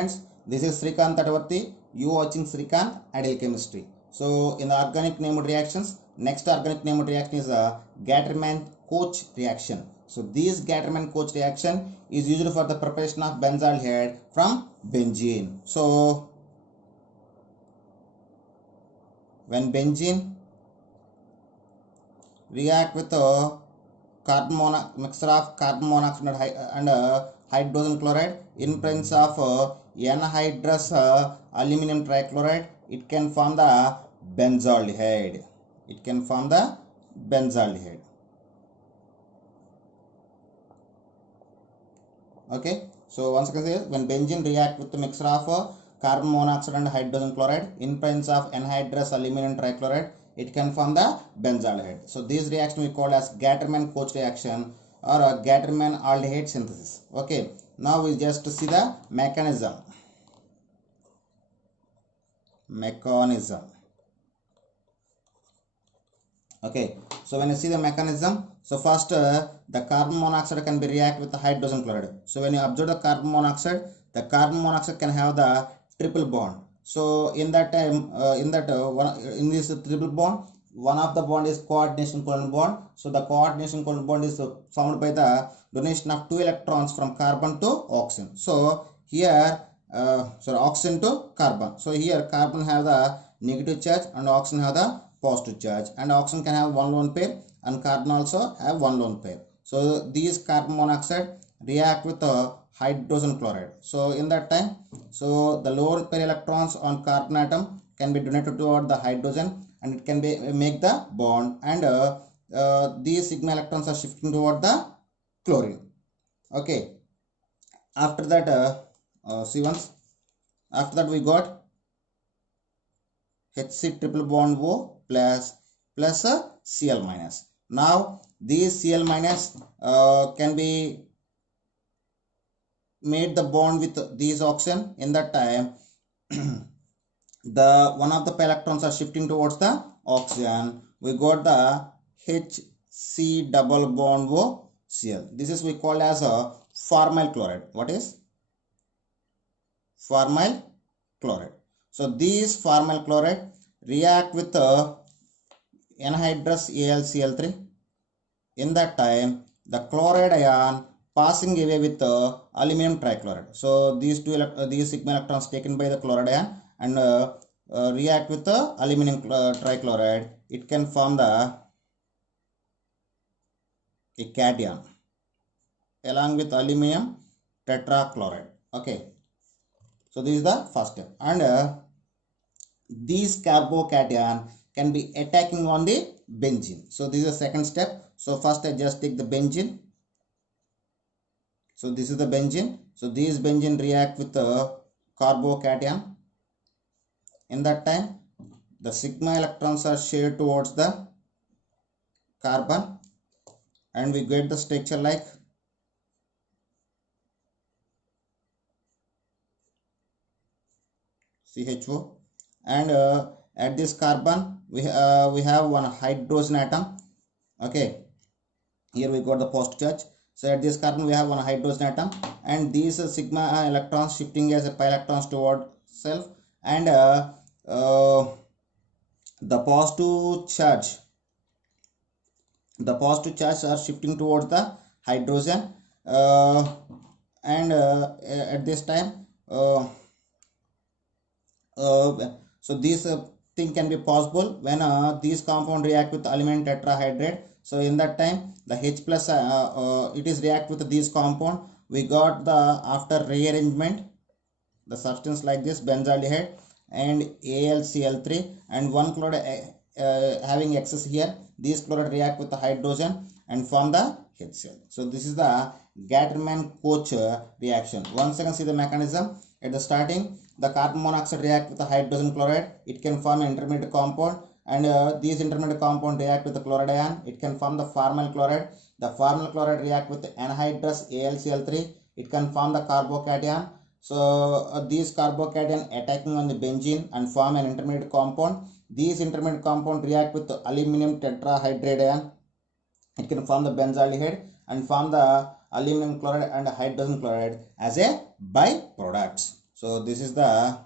students, this is Srikanth Tatavarti. You watching Srikanth Ideal Chemistry. So in the organic named reactions, next organic named reaction is a Gattermann-Koch reaction. So this Gattermann-Koch reaction is used for the preparation of benzaldehyde from benzene. So when benzene react with a mixture of carbon monoxide and hydrogen chloride in presence of anhydrous aluminum trichloride, it can form the benzaldehyde. Okay, so once again, when benzene react with the mixture of carbon monoxide and hydrogen chloride in presence of anhydrous aluminum trichloride, it can form the benzaldehyde. So this reaction we call as Gattermann-Koch reaction or a Gattermann aldehyde synthesis. Okay, now we just see the mechanism. Okay, so when you see the mechanism, so first the carbon monoxide can be react with the hydrogen chloride. So when you observe the carbon monoxide can have the triple bond. So in that time, in this triple bond, one of the bond is coordination covalent bond. So the coordination covalent bond is formed by the donation of 2 electrons from carbon to oxygen. So here, oxygen to carbon. So here carbon have the negative charge and oxygen have the positive charge, and oxygen can have one lone pair and carbon also have one lone pair. So these carbon monoxide react with hydrogen chloride. So in that time, so the lone pair electrons on carbon atom can be donated toward the hydrogen and it can be make the bond, and these sigma electrons are shifting toward the chlorine. Okay, after that after that we got HC triple bond O plus Cl minus. Now these Cl minus can be made the bond with these oxygen. In that time the one of the electrons are shifting towards the oxygen. We got the HC double bond O Cl. This is we call as a formyl chloride. What is formyl chloride? So these formyl chloride react with anhydrous AlCl3. In that time, the chloride ion passing away with aluminum trichloride. So these these sigma electrons taken by the chloride ion and react with the aluminum trichloride. It can form the a cation along with aluminum tetrachloride. Okay, so this is the first step, and these carbocation can be attacking on the benzene. So this is the second step. So first I just take the benzene. So this is the benzene. So these benzene react with the carbocation. In that time, the sigma electrons are shared towards the carbon, and we get the structure like CHO, and at this carbon we have one hydrogen atom. Okay, here we got the positive charge. So at this carbon we have one hydrogen atom, and these sigma electrons shifting as a pi electrons toward self, and the positive charge are shifting towards the hydrogen, and at this time so this thing can be possible when these compound react with aluminum tetrahydride. So in that time the H plus it is react with these compound. We got the after rearrangement the substance like this benzaldehyde and AlCl3 and one chloride having excess here. These chloride react with the hydrogen and form the HCl. So this is the Gattermann-Koch reaction. Once again see the mechanism. At the starting, the carbon monoxide react with the hydrogen chloride. It can form an intermediate compound, and these intermediate compound react with the chloride ion. It can form the formyl chloride. The formyl chloride react with the anhydrous AlCl3. It can form the carbocation. So these carbocation attacking on the benzene and form an intermediate compound. These intermediate compound react with the aluminum tetrahydride ion. It can form the benzaldehyde and form the aluminum chloride and hydrogen chloride as a byproducts. So this is the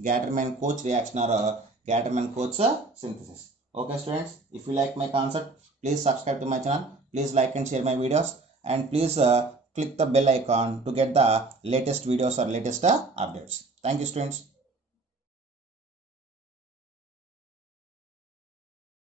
Gatterman-Koch reaction or Gatterman-Koch synthesis. Okay students, if you like my concept, please subscribe to my channel, please like and share my videos, and please click the bell icon to get the latest videos or latest updates. Thank you students.